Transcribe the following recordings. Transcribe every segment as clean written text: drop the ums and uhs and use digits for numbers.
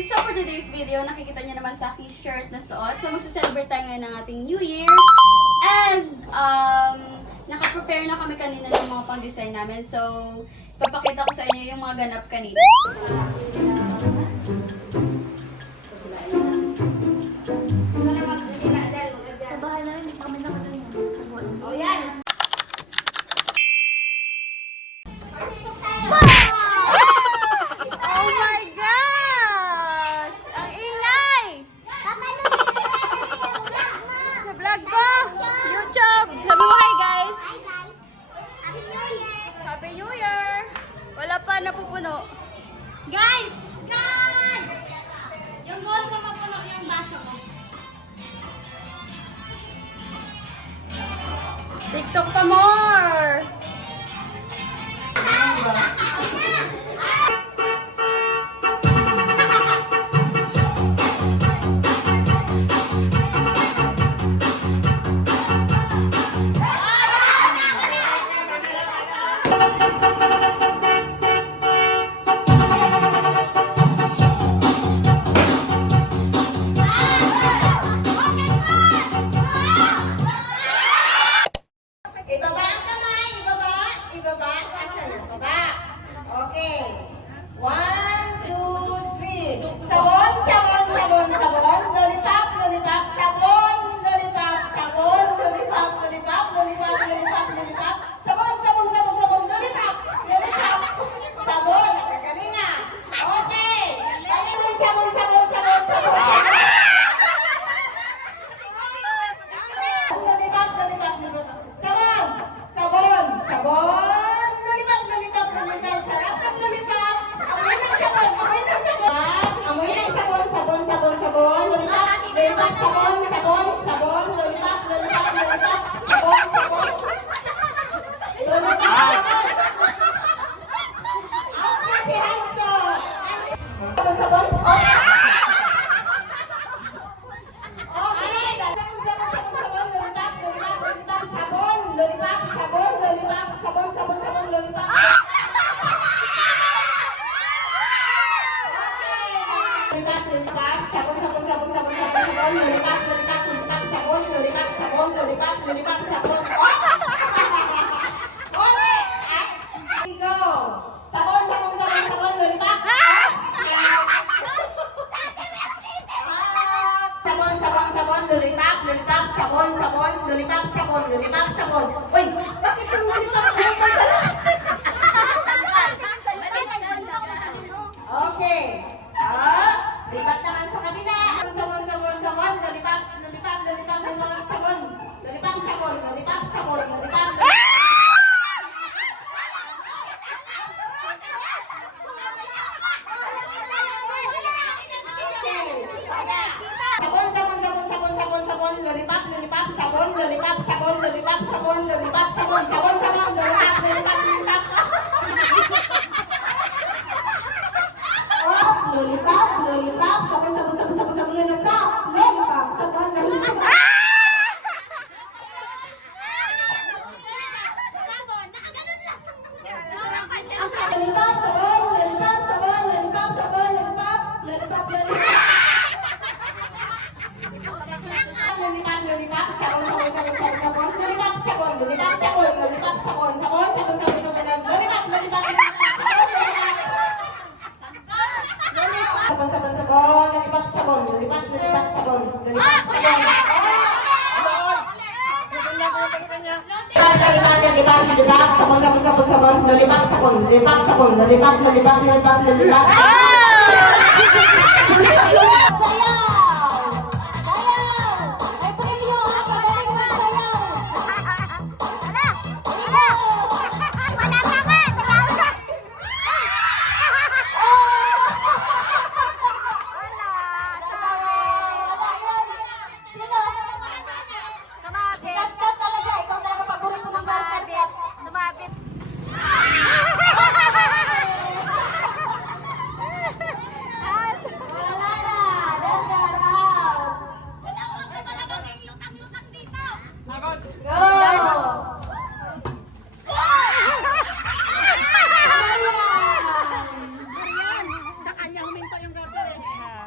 And so for today's video, nakikita niyo naman sa aking shirt na suot. So magsa-celebrate tayo ngayon ng ating New Year. And naka-prepare na kami kanina ng mga pang-design namin. So papakita ko sa inyo yung mga ganap kanina. Oh, yan! Oh my gosh! Ang ingay! Sa vlog ko! YouTube! Sabi mo hi guys! Hi guys! Happy New Year! Happy New Year! Wala pa napupuno. Guys! God! Yung goal ko mapuno yung baso ko. TikTok pa more! Ibaba ang kamay, ibaba, ibaba, asan, ibaba. Okay. 1, 2, 3. Sabon, sabon, sabon, sabon. Lollipop, lollipop, sabon. Lollipop, sabon. Lollipop, lollipop, lollipop, lollipop, lollipop. Sabon, sabon, sabon, sabon. Lollipop, lollipop. Sabon. Kagaling ah. Okay. Sabon, sabon, sabon, sabon, sabon. Lollipop, lollipop, lollipop. Sabon! Sabon! Sabon! Lollipop, lollipop, lollipop. Sarap ng lollipop. Amoy ng sabon, amoy ng sabon. Amoy ng sabon, sabon, sabon, sabon. Lollipop, lollipop, sabon, sabon, sabon. Lollipop, lollipop, lollipop. Sabon, sabon. Lollipop, sabon. Okay, si Hanso. Sabon, sabon. Okay. Okay, sabon, sabon, sabon, sabon, lollipop, lollipop, lollipop, sabon, lollipop, sabon, lollipop, sabon, sabon, sabon, lollipop. Lollipop, lollipop, sabon, sabon, sabon, sabon, sabon, sabon, lollipop, lollipop, lollipop, sabon, lollipop, sabon, lollipop, lollipop, sabon. Ulit! Go! Sabon, sabon, sabon, sabon, lollipop. Sabon, sabon, sabon, lollipop, lollipop, sabon, sabon, lollipop, sabon, lollipop, sabon. Uy, bakit yung lollipop mo? Okay. Lipat naman sa kabila. Sabon, sabon, sabon, lollipop, lollipop, lollipop, lollipop, sabon. Lollipop, sabon, lollipop, sabon, lollipop. Sabon, sabon, sabon, sabon, sabon, sabon, lollipop, lollipop, sabon, lollipop, sabon, lollipop, sabon, lollipop, sabon, sabon, sabon, lollipop, lollipop, lollipop. Oh, lollipop, lollipop, sabon, sabon, sabon, sabon, sabon, lollipop, lollipop, sabon, lollipop. Lollipop, sabon, lollipop, sabon, lollipop, sabon, lollipop, lollipop, lollipop. Lollipop, lollipop, sabon, sabon, sabon, sabon, sabon, lollipop, sabon, lollipop, sabon, lollipop, sabon, sabon, sabon, sabon, sabon, lollipop, lollipop, sabon, sabon, sabon, lollipop, sabon, lollipop, lollipop, sabon, lollipop, sabon. Lollipop, lollipop, sabon, sabon, sabon, sabon, lollipop, sabon, lollipop, sabon, lollipop, lollipop, lollipop, lollipop. Sumabit.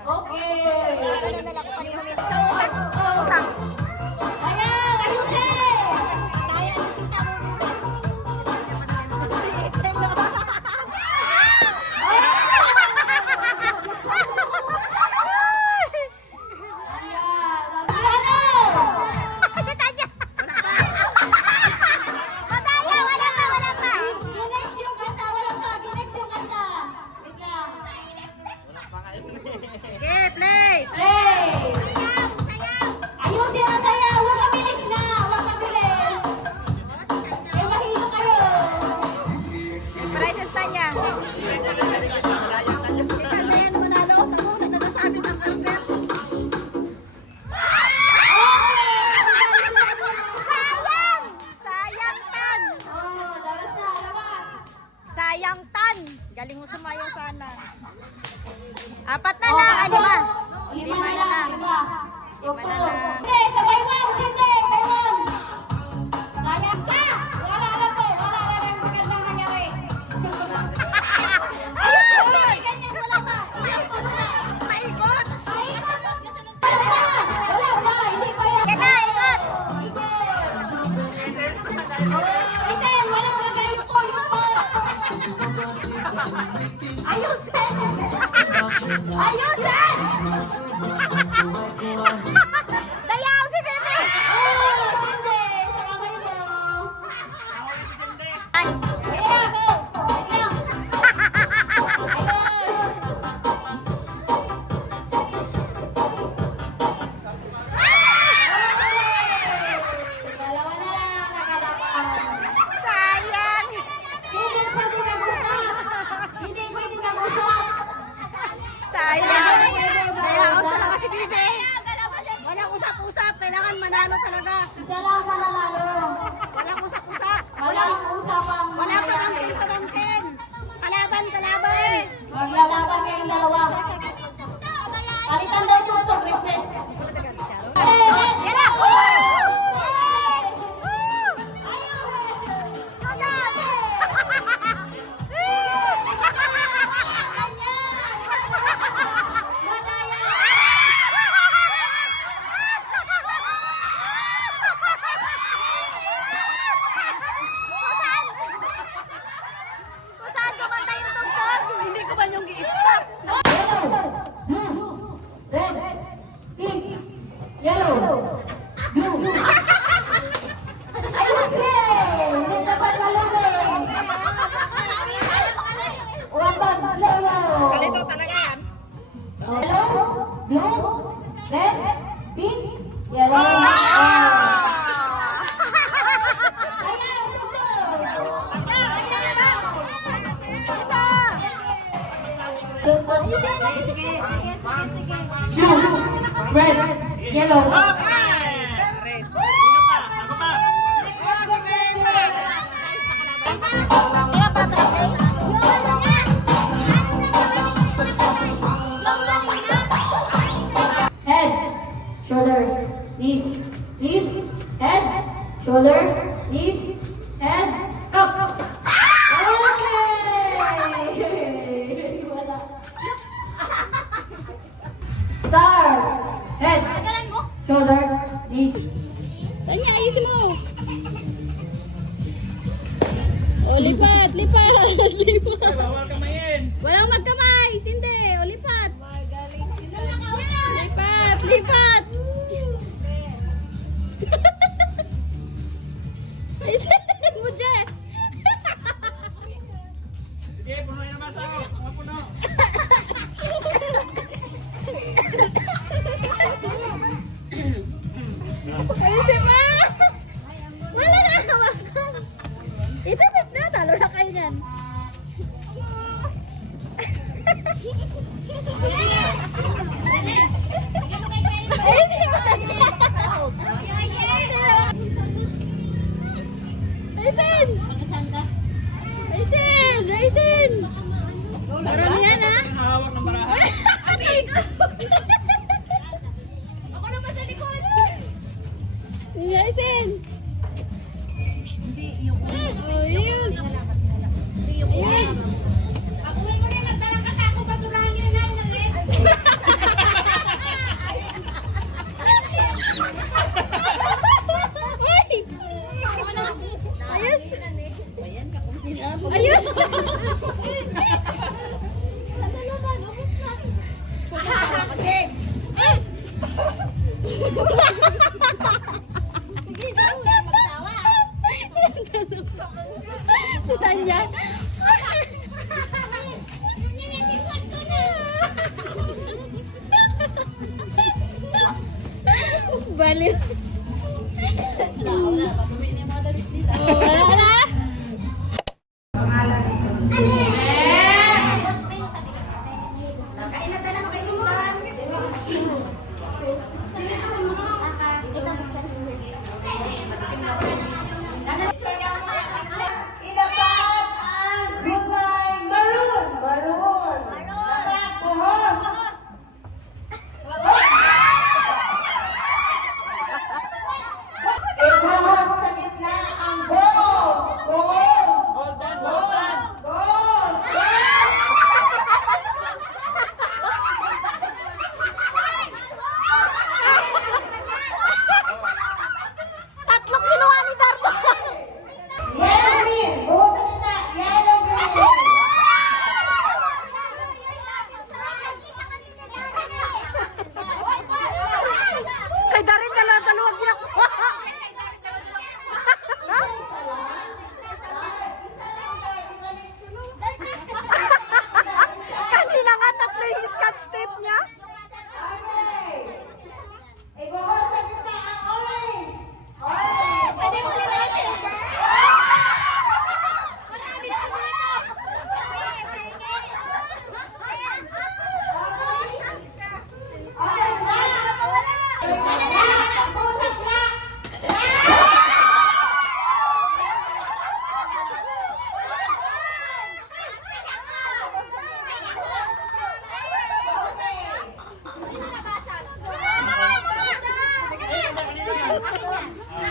Okay. Ganun na lang kung paano huminto. Ayan, ayusin! Kaya, kita mo. Ayan, ano? Ginex yung kanta, wala pa. Ginex yung kanta. Wait lang. Play! Ayusin ang sayaw. Huwag ka bilis na. Huwag ka bilis. Eh, mahilo kayo. Prizes tanya. Sayang tan. Oh, labas na, labas. Sayang tan. Galing mo sumayaw sana. Apat na lang, lima. Lima na lang. Lima. Lima na lang. Hindi, sabay wow. Hindi, baywang. Layas ka. Wala lang to. Wala lang magandang nangyari. Ayun, ganyan, wala pa. Wala pa, wala. Paikot. Paikot. Wala pa. Wala pa. Hindi pa yan. Yan na, ikot. Hindi, wala. Magaling po. Yung po. Ayusin. Ayusin. Dayaw si Bebe. Oh, hindi. Sa kamay mo. Ayan. Wait lang. Ayos. Dalawa na lang, nakalapan. Sayang. Hindi pwede mag-usap. Hindi pwede mag-usap. Sayang. Dayaw talaga si Bebe. Walang usap-usap. Kailangan manalo talaga. Isa lang mananalo. Walang usap-usap. Walang usapang Wala mangyayari. pamangkin. Kalaban, kalaban. Maglalaban kayong dalawa. Palitan daw tugtog, request. Yan na. Kung saan kumanta yung tugtog, hindi ko ba yung i-stop? Red, pink, yellow, blue. Ayusin! Hindi dapat malamig. Huwag mag-slow. Ganito talaga yan. Yellow, blue, red, pink, yellow. Ayaw, blue, red, yellow. Head, shoulder, knees, knees, head, shoulder, knees, head, up. Okay. Wala. Star, head, shoulder, knees. Tanya, ayusin mo. O, lipat, lipat, lipat. Bawal kamayin. Walang magkamay, sindi. O, lipat. Lipat, lipat. Ayusin mo, Je. Sige, punuin naman sa ako. Mga puno. Ayusin mo. Wala na hawakan. Itapos na, talo na kayo dyan. Baliw. Oh, wala na. Ilapag ang kulay maroon. Maroon. Lapag, buhos. Ibuhos sa gitna ang gold. Gold. Golden, golden. Gold. Tatlong kinuha ni Darbo. Yellow green. Buhos sa gitna. Yellow green. Kay Darin dalawa-dalawang ginakuha. Kanina nga tatlo yung scotch tape niya. Okay. Ibuhos sa gitna ang orange. Orange. Okay, black. Black. Buhos sa black.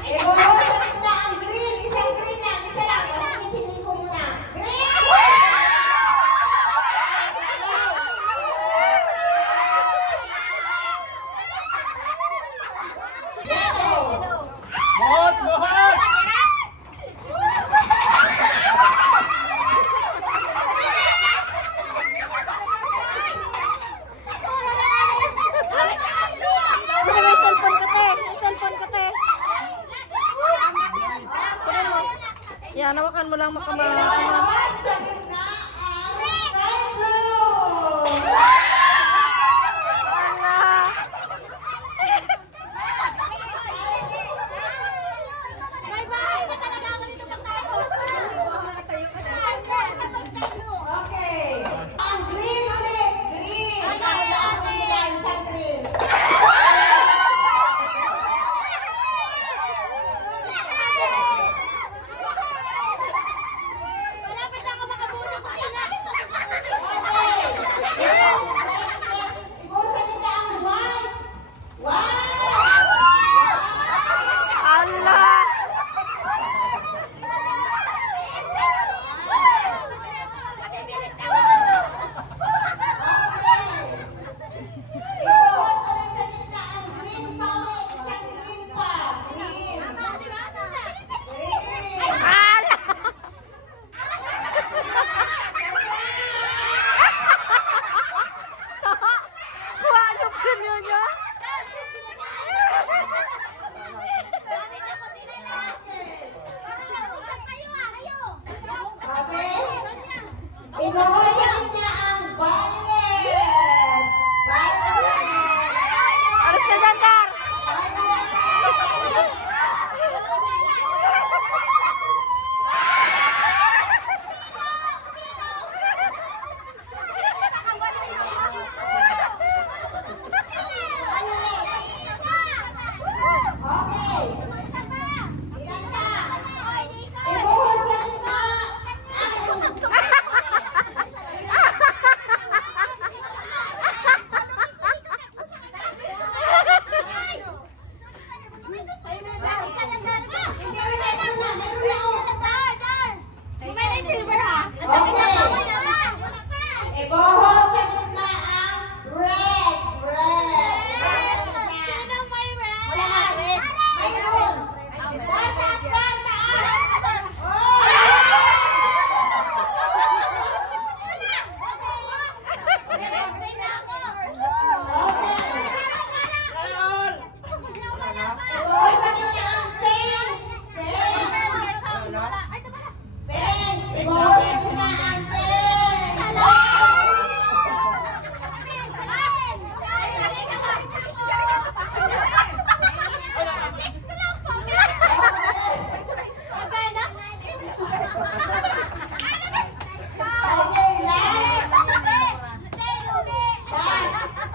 Ibuhos sa gitna ang green. Isang green lang. Isa lang. Isinin ko muna. Green. Yellow. Buhos, buhos. Kunin mo yung cellphone ko, te. Yung cellphone ko, te. Kunin mo. Yan, hawakan mo lang makamama. Ibuhos sa gitna ang sky blue. Wala. Okay. Ang green ulit. Green. Tandaan mo nila isang green.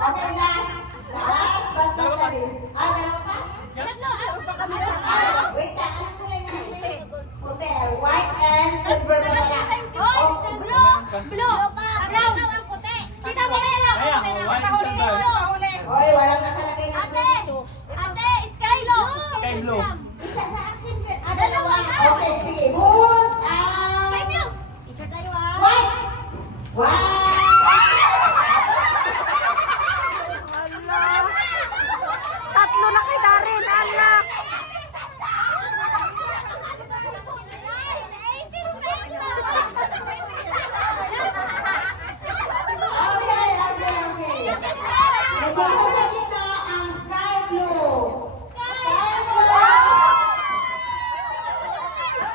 Okay, last. Last but not the least. Dalawa pa? Wait lang. Ano po lang yung hotel? White and silver pa pala. Brown. Tita Mirela. Kaya, white and silver. Oy, walang nakalagay na Ate, sky blue. Sky blue. Isa sa akin. Dalawa. Okay, sige. Who's Sky blue. white? Wow! Tatlo na kay Darin, anak. Okay. Nagbago sa gitna ang sky blue. Sky blue.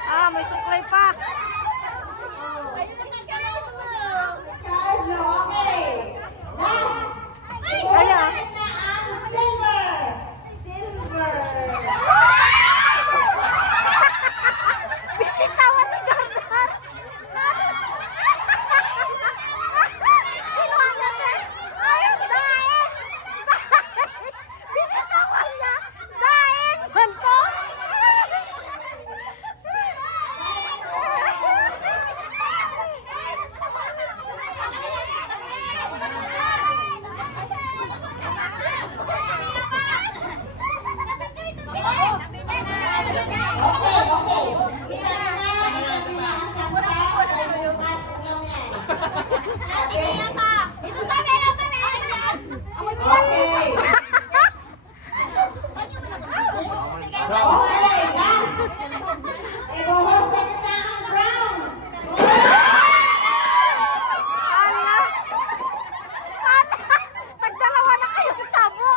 Ah, may supply pa. Sky blue. Okay. Last. Kaya. Nagbago sa gitna ang silver. Silver. Binitawan ni Jordan. Kinuha niya, te. Ayaw, daing. Binitawan niya. Daing. Banto. Okay. Itabi na ang sakta. Dahil pasok lang yan. Okay. Okay. Okay, last. Ibuhos sa gitna ang brown. Ala. Ala. Tagdalawa na kayo sa tabo.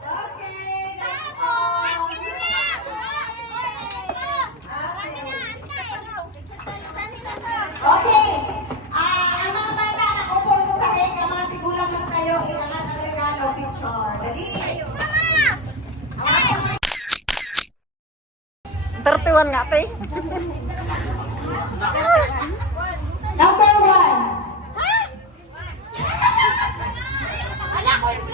Okay, that's all. Okay. Ang mga bata nakaupo sa sahig, ang mga tigulang lang tayo, ilangat ang regalo, picture. Dali. 31 nga, te. Number 1.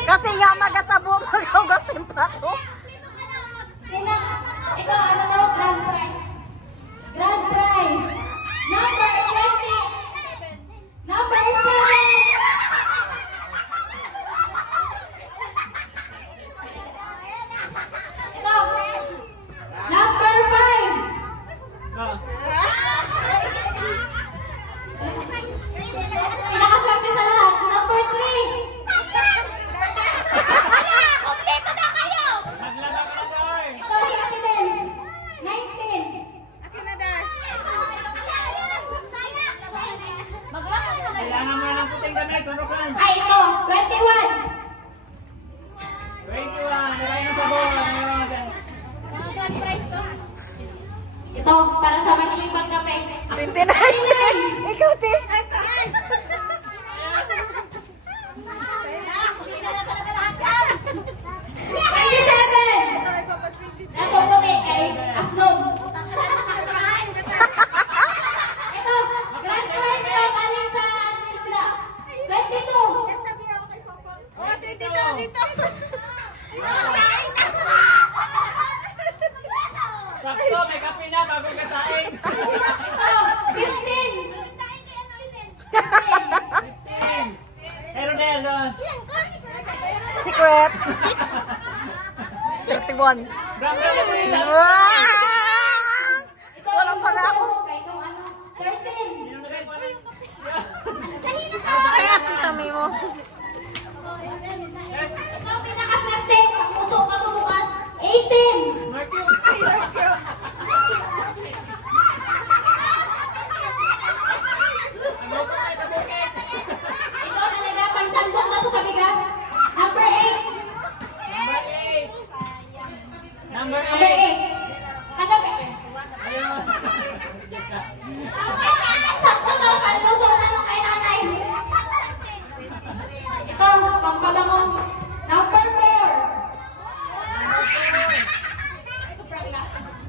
Kasi nga magasabo, magagas templato. Ikaw, ano daw? Grand prize. Grand prize. Number 20. Number 7. Ito. Number 5. Ah, Pinakaswerte sa lahat. Number 3. Kompleto na kayo! naglaba ka na tayo. Ito, si Ate Bel. 19. Maglakad na kayo. Kailangan mo na ng puting damit, surukan. Ay, ito. 21. 21, nilagay na sa bola. Ito, para sa maniling pagkape. 29. Ikaw, te. Ito puti kay Aslong. Ito, grand prize to galing sa Nibla. 22. Oh, 22 dito. Sakto, may kape na bago kasain. Ito, 15. 15. Pero dahil doon. Secret. 31. Brambra mo yung isa. Wow! Ito, Walang pala ako. Kay kung ano, 13. Sino na kayo pala? Kaya, tita Mimo. Ito, pinakaswerte. Puto pa ito bukas. 18. Marky. Ang loko na ito, bukit. Ito, talaga, pagsandok na to sa bigas. Number 8. Number 8. Number Number 8. 8. Kagabi. Ayun. Sakto to, panluto na nung kay nanay. Ito, pampabangon. Number 4.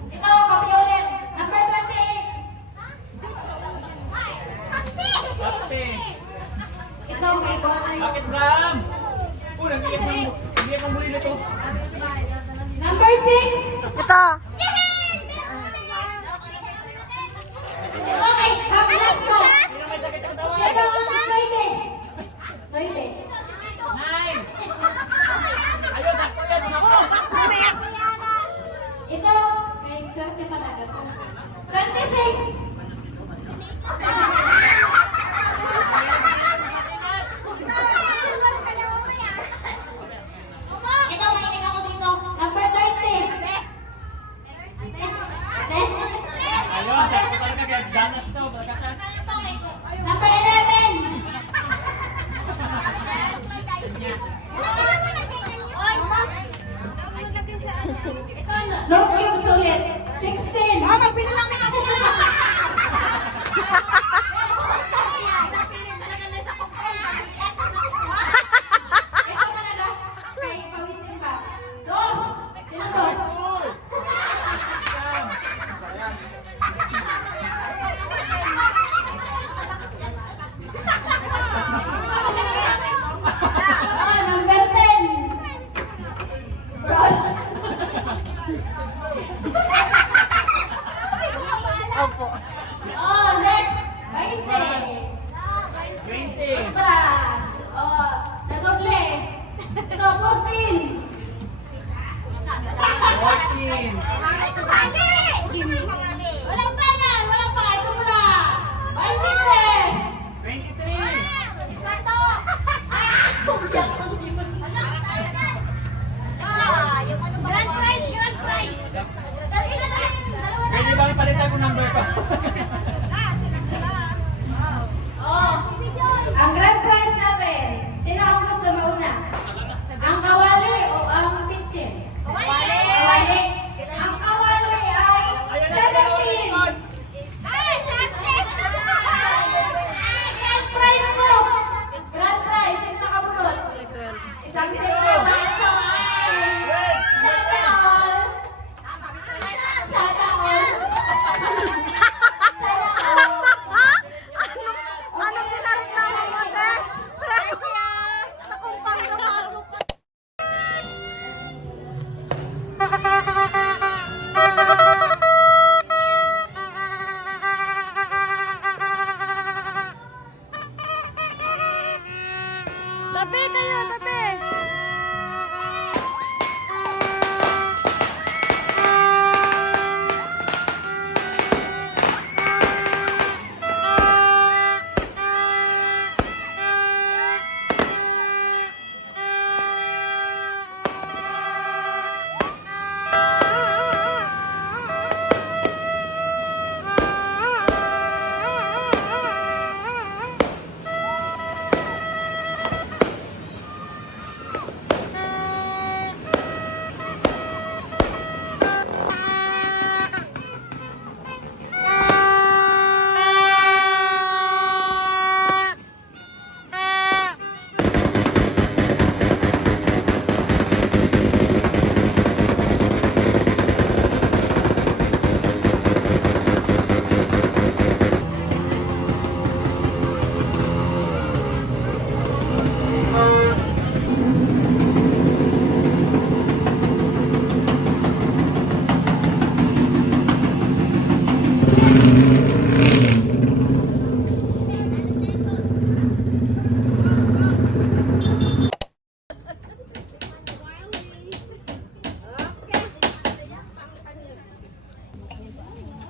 Ito, copy ulit. Number 28. Okay, go. Bakit Bram? Nag-iyak ng muli na to. Number 6. Ito. Okay, last go. Sino may sakit ang katawan? Ito, 20. 20. Nine! Ayun, sakto yan. Ito, kay swerte talaga to. 26. Ito, mahilig ako dito. Number 30. Ayun, sakto talaga. Kaya danas to. Bagatas. Number 11. No cubes ulit. 16. Magbili lang na ako. Ito talaga. Okay, pawisin ka. Dos. Ilang dos? Number 10. Brush. Opo. Oh, next. 20. 20. Brush. Oh, nadoble. Ito, 14. 14. Walang pa yan. Walang pa. Ito muna. 23. 23. Grand prize, grand prize. Dali na na. Pwede ba palitan ko number ko? Oh, ang grand prize natin. Sino ang gusto mauna? Ang kawali o ang pitchin? Kawali. Kawali. Ang kawali ay 17. Grand prize po. Grand prize. Sino nakabunod? Isang silo. Ito ay sana all. Sana all. Sana all. Ano ginagawa mo, te? Sa kumpang namasok ka. Tabi kayo, tabi.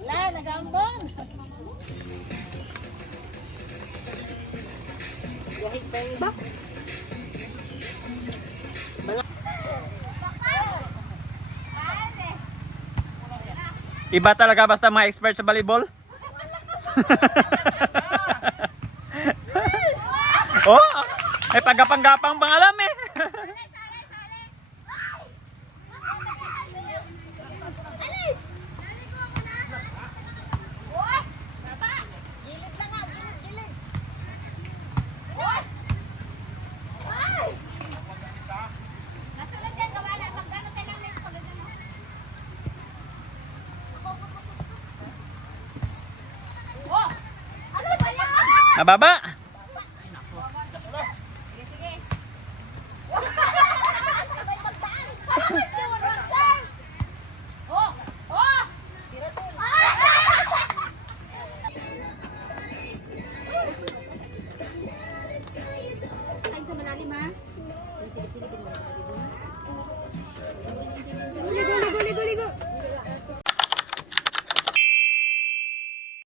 Wala, nag-aambon. Gahit pa yung iba. Iba talaga basta mga expert sa volleyball. Oh, ay pagkapang-gapang pang alam eh. Mababa. Sige mo.